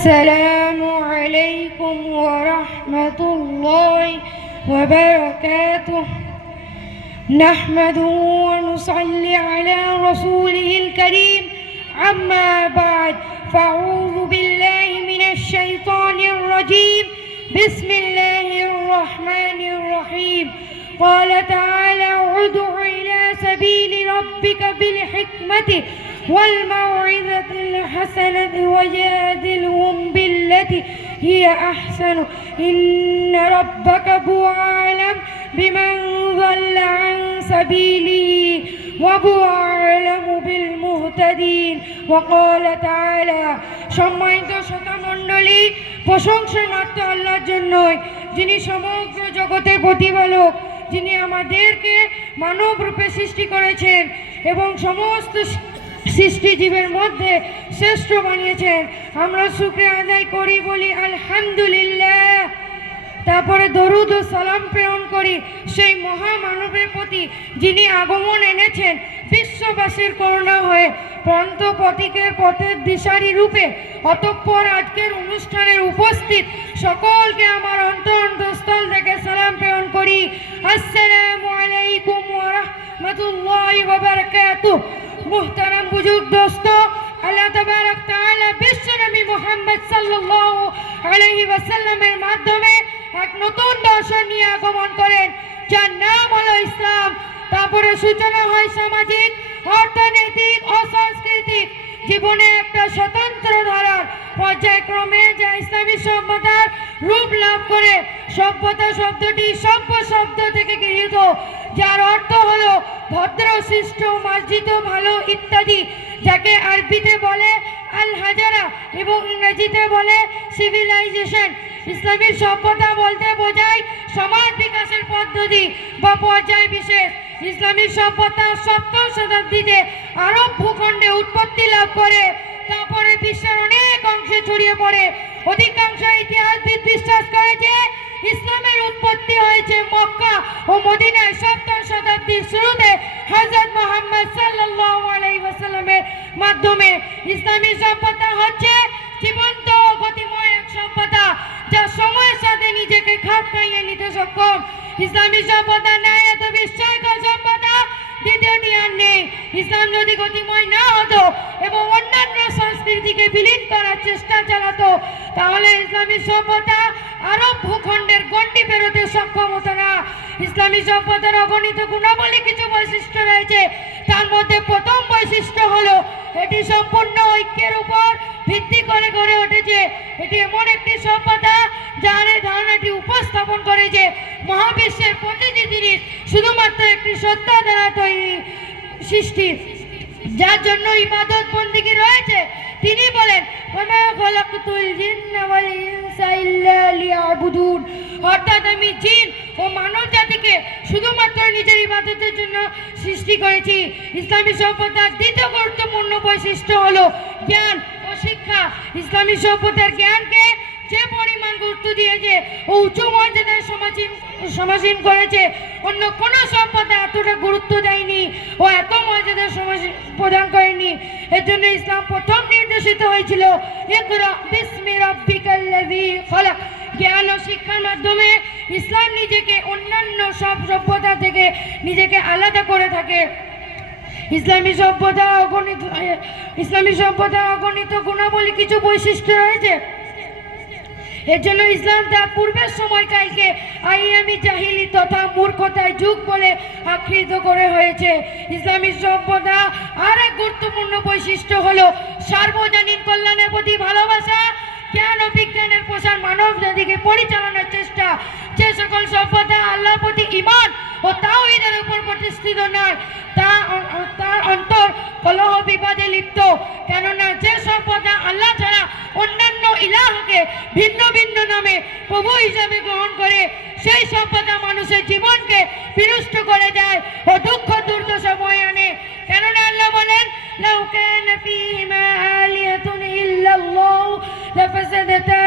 السلام عليكم ورحمة الله وبركاته. نحمده ونصلي على رسوله الكريم. أما بعد، فأعوذ بالله من الشيطان الرجيم. بسم الله الرحمن الرحيم. قال تعالى: ادع إلى سبيل ربك بالحكمة والموعظة الحسنة وجادلهم بالتي هي أحسن إن ربك هو أعلم بمن ضل عن سبيله وهو أعلم بالمهتدين. وقال تعالى: সম্মানিত শ্রোতামণ্ডলী, প্রশংসা মাত্র আল্লাহর জন্যই, যিনি সমগ্র জগতের প্রতিপালক, যিনি আমাদেরকে মানব রূপে সৃষ্টি করেছেন এবং সমস্ত সৃষ্টিজীবের মধ্যে শ্রেষ্ঠ বানিয়েছেন। আমরা শুকরিয়া আদায় করি, বলি আলহামদুলিল্লাহ। তারপরে দরুদ ও সালাম প্রেরণ করি সেই মহামানবের প্রতি, যিনি আগমন এনেছেন বিশ্ববাসীর করুণা হয়ে, পন্থ পথিকের পথের দিশারি রূপে। অতঃপর আজকের অনুষ্ঠানের উপস্থিত সকলকে আমার অন্তরস্থল থেকে সালাম প্রেরণ করি। আসসালামু আলাইকুম ওয়া রাহমাতুল্লাহি ওয়া বারাকাতুহু। মুহতারাম বুজুর্গ দোস্ত, আল্লাহ তাবারক তাআলা বিশ্বনবী মুহাম্মদ সাল্লাল্লাহু আলাইহি ওয়াসাল্লামের মাধ্যমে এক নতুন দর্শন নিয়ে আগমন করেন, যার নাম হলো ইসলাম। তারপরে সূচনা হয় সামাজিক, অর্থনৈতিক ও সাংস্কৃতিক জীবনে একটা স্বতন্ত্র ধারার পর্যায়ক্রমে, যা ইসলামী সভ্যতার রূপ লাভ করে। সভ্যতা শব্দটি সভ্য শব্দ থেকে গৃহীত, যার অর্থ হলো ভদ্র, শিষ্ট, মার্জিত, ভালো ইত্যাদি, যাকে আরবিতে বলে আল হাজারা এবং ইংরেজিতে বলে সিভিলাইজেশন। ইসলামী সভ্যতা বলতে বোঝায় সমাজ বিকাশের পদ্ধতি বা পর্যায় বিশেষ। ইসলামী সভ্যতা 7ম শতাব্দীতে আরব ভূখণ্ডে উৎপত্তি লাভ করে, তারপরে বিশ্বের অনেক অংশে ছড়িয়ে পড়ে। অধিকাংশ ইতিহাসবিদ বিশ্বাস করে যে ইসলামের উৎপত্তি হয়েছে মক্কা ও মদিনায় 7ম শতাব্দীর শুরুতে হযরত মুহাম্মদ সাল্লাল্লাহু আলাইহি ওয়াসাল্লামের মাধ্যমে। ইসলামী সভ্যতা হচ্ছে জীবন্ত ও গতিময় এক সভ্যতা, যা সময়ের সাথে নিজেকে খাপ খাইয়ে নিতে সক্ষম। ইসলামী সভ্যতা ন্যায় এত বিস্ময়কর সভ্যতা দ্বিতীয়টি আর নেই। ইসলাম যদি গতিময় না হতো এবং অন্যান্য সংস্কৃতিকে বিলীন করার চেষ্টা চালাতো, তাহলে ইসলামী সভ্যতা আরব ভূখণ্ডের গণ্ডি পেরোতে সক্ষম হতো না। ইসলামী সভ্যতার অগণিত গুণাবলী কিছু বৈশিষ্ট্য রয়েছে। তার মধ্যে প্রথম বৈশিষ্ট্য হলো এটি সম্পূর্ণ ঐক্যের উপর ভিত্তি করে গড়ে উঠেছে। এটি এমন একটি সভ্যতা যার এই ধারণাটি উপস্থাপন করে যে মহাবিশ্বের প্রতিটি জিনিস শুধুমাত্র একটি সত্তা দ্বারা তৈরি সৃষ্টি, যার জন্য ইবাদত বন্দেগী রয়েছে। তিনি বলেন, ওয়া খালাকতুল জিন্না ওয়াল ইনসা ইল্লা লিয়াবুদুন, অর্থাৎ আমি জিন ও মানব জাতিকে শুধুমাত্র নিজের ইবাদতের জন্য সৃষ্টি করেছি। ইসলামী সভ্যতার দ্বিতীয় গুরুত্বপূর্ণ বৈশিষ্ট্য হলো জ্ঞান ও শিক্ষা। ইসলামী সভ্যতার জ্ঞানকে যে পরিমাণ গুরুত্ব দিয়েছে ও উঁচু মর্যাদায় সমাসীন করেছে, অন্য কোনো সভ্যতা এতটা গুরুত্ব দেয়নি ও এত মর্যাদা প্রদান করেনি। এর জন্য ইসলাম প্রথম নির্দেশিত হয়েছিল ইকরা বিসমি রাব্বিকাল্লাযী খালাক। জ্ঞান ও শিক্ষার মাধ্যমে ইসলাম নিজেকে অন্যান্য সব সভ্যতা থেকে নিজেকে আলাদা করে থাকে। ইসলামী সভ্যতার অগণিত গুণাবলী কিছু বৈশিষ্ট্য রয়েছে। এর জন্য ইসলাম তার পূর্বের সময়কালকে আইয়ামি জাহিলি তথা মূর্খতায় যুগ বলে আখ্যায়িত করে হয়েছে। ইসলামী সভ্যতা আর এক গুরুত্বপূর্ণ বৈশিষ্ট্য হলো সার্বজনীন কল্যাণের প্রতি ভালোবাসা, জ্ঞান ও বিজ্ঞানের প্রসার, মানব জাতিকে পরিচালনার চেষ্টা। যে সকল সভ্যতা আল্লাহর প্রতি ঈমান ও তাওহীদের উপর প্রতিষ্ঠিত নয়, তার অন্তর কলহ বিবাদে লিপ্ত। কেননা যে সভ্যতা আল্লাহ ছাড়া অন্যান্য ইলাহকে ভিন্ন ভিন্ন নামে প্রভু হিসাবে গ্রহণ করে, সেই সভ্যতা মানুষের জীবনকে বিনষ্ট করে দেয় ও দুঃখ দুর্দশা বয়ে আনে। কেননা আল্লাহ বলেন, লাউ কানা ফীহিমা আলিহাতুন ইল্লাল্লাহু লাফাসাদাতা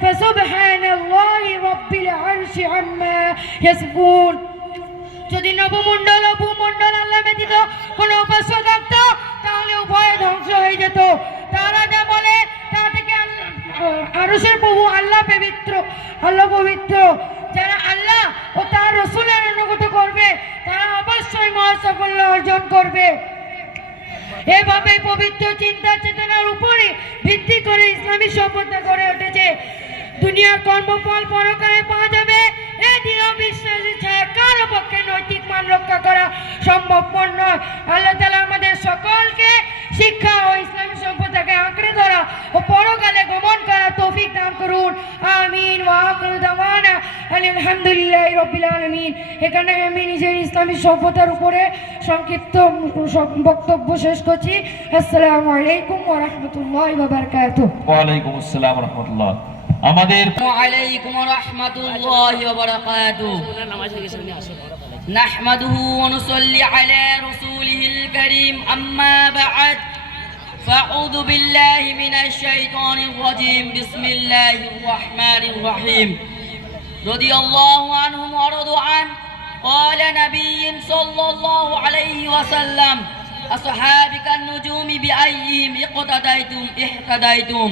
ফাসুবহানাল্লাহি রাব্বিল আরশি আম্মা ইয়াসিফুন। যদি নবমণ্ডল ও ভূমণ্ডল আল্লাহ ব্যতীত কোনো উপাস্য থাকতো, তাহলে উভয় ধ্বংস হয়ে যেত। তারা যা বলে তা থেকে আরশের প্রভু আল্লাহ পবিত্র, আল্লাহ পবিত্র। যারা আল্লাহ ও তার রসুলের অনুগত করবে তারা অবশ্যই মহাসাফল্য অর্জন করবে। এভাবে পবিত্র চিন্তা চেতনার উপরে ভিত্তি করে ইসলামী সভ্যতা গড়ে উঠেছে। দুনিয়ার কর্মফল পরকালে পাওয়া যাবে এই দৃঢ় বিশ্বাসের ছায়া কারো পক্ষে নৈতিক মান রক্ষা করা সম্ভবপর নয়। আল্লাহ তাআলা আমাদের সকলকে শিক্ষা ও ইসলামী সভ্যতাকে আঁকড়ে ধরা ও পরকালে গমন করা তৌফিক দান করুন। আমিন। ওয়া আখিরু দাওয়ানা আলহামদুলিল্লাহি রাব্বিল আলামিন। এখানে আমি নিজের ইসলামী সভ্যতার উপরে সংক্ষিপ্ত বক্তব্য শেষ করছি। আসসালামু আলাইকুম ওয়া রাহমাতুল্লাহি ওয়া বারাকাতুহু। ওয়া আলাইকুম আসসালাম ওয়া রাহমাতুল্লাহ। আমাদের আলাইকুম ওয়া রাহমাতুল্লাহি ওয়া বারাকাতুহু। নাহমাদুহু ওয়া নুসাল্লি আলা রাসূলিহিল কারীম, আম্মা বা'দ। ফাআউযু বিল্লাহি মিনাশ শাইতানির রাজীম। বিসমিল্লাহির রাহমানির রাহিম। রাদিয়াল্লাহু আনহুম ওয়া রাদু আন। قال نبي صلى الله عليه وسلم أصحابك النجوم بأيهم اقتديتم اهتديتم।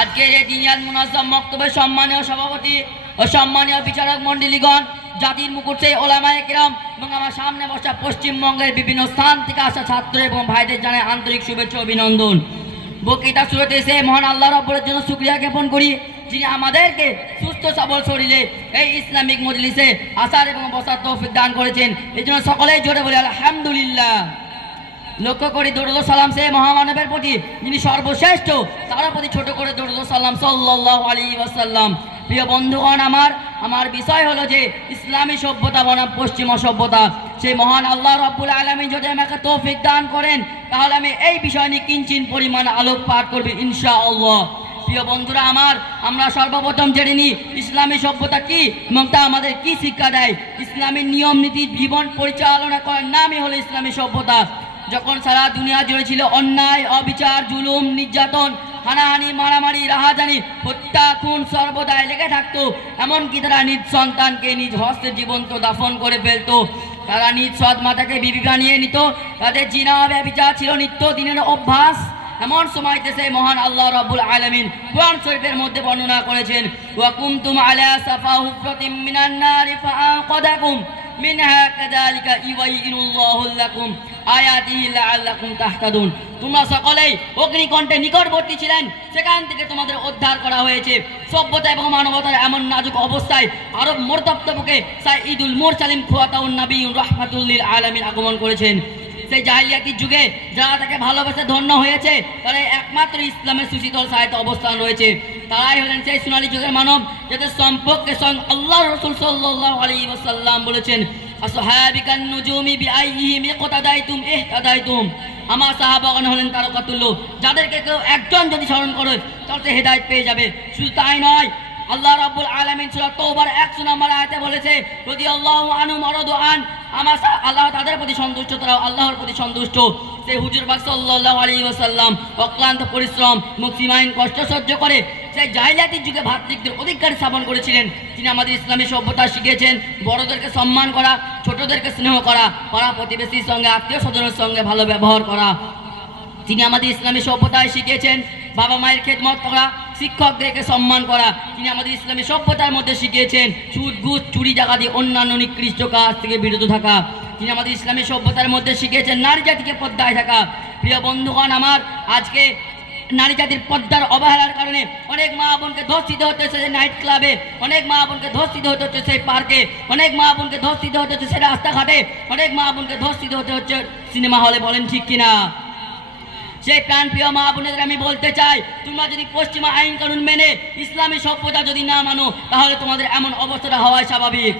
আজকের এই দিনিয়াল মুনাজ্জাম মক্তবের সম্মানীয় সভাপতি ও সম্মানীয় বিচারক মণ্ডলীগণ, জাতির মুকুট সেই ওলামায়ে কিরাম এবং আমার সামনে বসা পশ্চিমবঙ্গের বিভিন্ন স্থান থেকে আসা ছাত্র এবং ভাইদের জানাই আন্তরিক শুভেচ্ছা অভিনন্দন। বক্তৃতা শুরুতে সে মহান আল্লাহ রাব্বুলের জন্য শুকরিয়া জ্ঞাপন করি যিনি আমাদেরকে সুস্থ সবল শরীরে এই ইসলামিক মজলিসে আসার এবং বসার তৌফিক দান করেছেন। এই জন্য সকলেই জোরে বলি আলহামদুলিল্লাহ। লক্ষ্য করি দরুদ ও সালাম সেই মহামানবের প্রতি যিনি সর্বশ্রেষ্ঠ, তার প্রতি ছোট করে দরুদ ও সালাম সাল্লাল্লাহু আলাইহি ওয়াসাল্লাম। প্রিয় বন্ধুগণ, আমার বিষয় হলো যে ইসলামী সভ্যতা বনাম পশ্চিমা সভ্যতা। সেই মহান আল্লাহ রাব্বুল আলামিন যদি আমাকে তৌফিক দান করেন তাহলে আমি এই বিষয় নিয়ে কিঞ্চিত পরিমাণ আলোকপাত করব ইনশাআল্লাহ। প্রিয় বন্ধুরা আমরা সর্বপ্রথম জেনে নিই ইসলামী সভ্যতা কি এবং তা আমাদের কি শিক্ষা দেয়। ইসলামী নিয়ম নীতি জীবন পরিচালনা করার নামই হলো ইসলামী সভ্যতা। যখন সারা দুনিয়া জুড়ে ছিল অন্যায়, অবিচার, জুলুম, নির্যাতন, হানাহানি, মারামারি, রাহাজানি, হত্যা, খুন সর্বদাই লেগে থাকতো, এমনকি তারা নিজ সন্তানকে নিজ হস্তে জীবন্ত দাফন করে ফেলতো। তারা নিজ সৎ মাতাকে বিবি বানিয়ে নিত। তাদের জিনা ব্যভিচার ছিল নিত্য দিনের অভ্যাস। এমন সময়তে সেই মহান আল্লাহ রাব্বুল আলামিন কুরআন শরীফের মধ্যে বর্ণনা করেছেন, ওয়া কুনতুম আলা সাফা হুফরাতিম মিনান নারি ফাআকাদাকুম মিনহা কাযালিকা ইউবাইয়িনুল্লাহু লাকুম আয়াতিহি লাআল্লাকুম তাহতাদুন। তোমরা সকলেই অগ্নিকণ্ঠে নিকটবর্তী ছিলেন, সেখান থেকে তোমাদের উদ্ধার করা হয়েছে। সভ্যতা এবং মানবতার এমন নাজুক অবস্থায় আরব মর্তব্য বুকে সাইয়্যিদুল মুরসালিন খুয়াতাউন নবিয়্যুর রাহমাতুল লিল আলামিন আগমন করেছেন। সেই জাহিলিয়াতির যুগে যারা তাকে ভালোবেসে ধন্য হয়েছে তারা একমাত্র ইসলামের সুশীতল সাহিত্য অবস্থান রয়েছে। তারাই হলেন সেই সোনালী যুগের মানব যাদের সম্পর্কে স্বয়ং আল্লাহ রাসূল সাল্লাল্লাহু আলাইহি ওয়াসাল্লাম বলেছেন, আসহাবিকান নুজুমি বিআইহিম ইকতাদাইতুম ইহতাদাইতুম। আমার সাহাবাগণ হলেন তারকাতুল্য, যাদেরকে কেউ একজন যদি স্মরণ করে তাহলে সে হেদায়েত পেয়ে যাবে। শুধু তাই নয়, আল্লাহ রাব্বুল আলামিন সূরা তওবার 100 নম্বর আয়াতে বলেছে, রাদিয়াল্লাহু আনহুম ওয়া রাদু আন। আল্লাহ তাদের প্রতি সন্তুষ্ট, তারাও আল্লাহর প্রতি সন্তুষ্ট। সেই হুজুর পাক সাল্লাল্লাহু আলাইহি ওয়াসাল্লাম অক্লান্ত পরিশ্রম মুক্তিমাইন কষ্ট সহ্য করে সেই জাহিলিয়াতির যুগে ভ্রাতৃত্বের অধিকার স্থাপন করেছিলেন। তিনি আমাদের ইসলামী সভ্যতা শিখিয়েছেন বড়দেরকে সম্মান করা, ছোটদেরকে স্নেহ করা, পাড়া প্রতিবেশীর সঙ্গে আত্মীয় স্বজনের সঙ্গে ভালো ব্যবহার করা। তিনি আমাদের ইসলামী সভ্যতায় শিখিয়েছেন বাবা মায়ের খেদমত করা, শিক্ষকদেরকে সম্মান করা। তিনি আমাদের ইসলামী সভ্যতার মধ্যে শিখিয়েছেন সুদ, ঘুষ, চুরি, ডাকাতি, অন্যান্য নিকৃষ্ট কাজ থেকে বিরত থাকা। তিনি আমাদের ইসলামী সভ্যতার মধ্যে শিখিয়েছেন নারী জাতিকে পর্দায় থাকা। প্রিয় বন্ধুগণ, আজকে নারী জাতির পর্দার অবহেলার কারণে অনেক মা বোনকে ধর্ষিত হতে হচ্ছে নাইট ক্লাবে, অনেক মা বোনকে ধর্ষিত হতে হচ্ছে সেই পার্কে, অনেক মা বোনকে ধর্ষিত হতে হচ্ছে সেই রাস্তাঘাটে, অনেক মা বোনকে ধর্ষিত হতে হচ্ছে সিনেমা হলে। বলেন ঠিক কিনা? সেই প্রাণপ্রিয় মা বোনেদের আমি বলতে চাই, তোমরা যদি পশ্চিমা আইন কানুন মেনে ইসলামী সভ্যতা যদি না মানো তাহলে তোমাদের এমন অবস্থাটা হওয়াই স্বাভাবিক।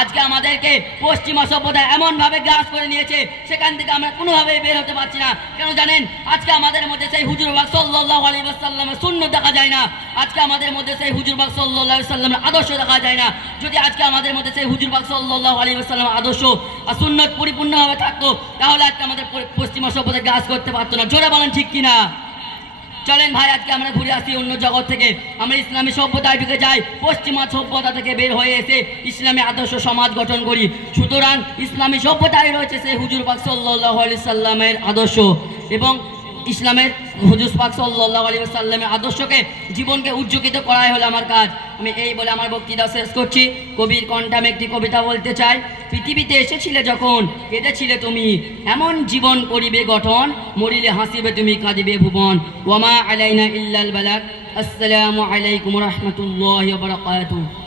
আজকে আমাদেরকে পশ্চিমা সভ্যতা এমনভাবে গ্রাস করে নিয়েছে, সেখান থেকে আমরা কোনোভাবেই বের হতে পারছি না। কেন জানেন? আজকে আমাদের মধ্যে সেই হুজুর পাক সাল্লাল্লাহু আলাইহি ওয়াসাল্লামের সুন্নাত দেখা যায় না। আজকে আমাদের মধ্যে সেই হুজুর পাক সাল্লাল্লাহু আলাইহি ওয়াসাল্লামের আদর্শ দেখা যায় না। যদি আজকে আমাদের মধ্যে সেই হুজুর পাক সাল্লাল্লাহু আলাইহি ওয়াসাল্লামের আদর্শ আর সুন্নাত পরিপূর্ণভাবে থাকতো তাহলে আজকে আমাদের পশ্চিমা সভ্যতা গ্রাস করতে পারতো না। জোরে বলেন ঠিক কিনা? চলেন ভাই, আজকে আমরা ঘুরে আসি অন্য জগৎ থেকে, আমরা ইসলামী সভ্যতায় ঢুকে যাই, পশ্চিমা সভ্যতা থেকে বের হয়ে এসে ইসলামী আদর্শ সমাজ গঠন করি। সুতরাং ইসলামী সভ্যতায় রয়েছে সেই হুজুর পাক সাল্লাল্লাহু আলাইহি সাল্লামের আদর্শ এবং ইসলামের হুজুর পাক সাল্লাল্লাহু আলাইহি ওয়াসাল্লামের আদর্শকে জীবনকে উজ্জীবিত করাই হলো আমার কাজ। আমি এই বলে আমার বক্তৃতা শেষ করছি। কবির কণ্ঠে আমি একটি কবিতা বলতে চাই। পৃথিবীতে এসেছিলে যখন কেঁদেছিলে তুমি, এমন জীবন করিবে গঠন, মরিলে হাসিবে তুমি কাঁদিবে ভুবন। ওয়ামা আলাইনা ইল্লাল বালাগ। আসসালামু আলাইকুম ওয়া রাহমাতুল্লাহি ওয়া বারাকাতুহু।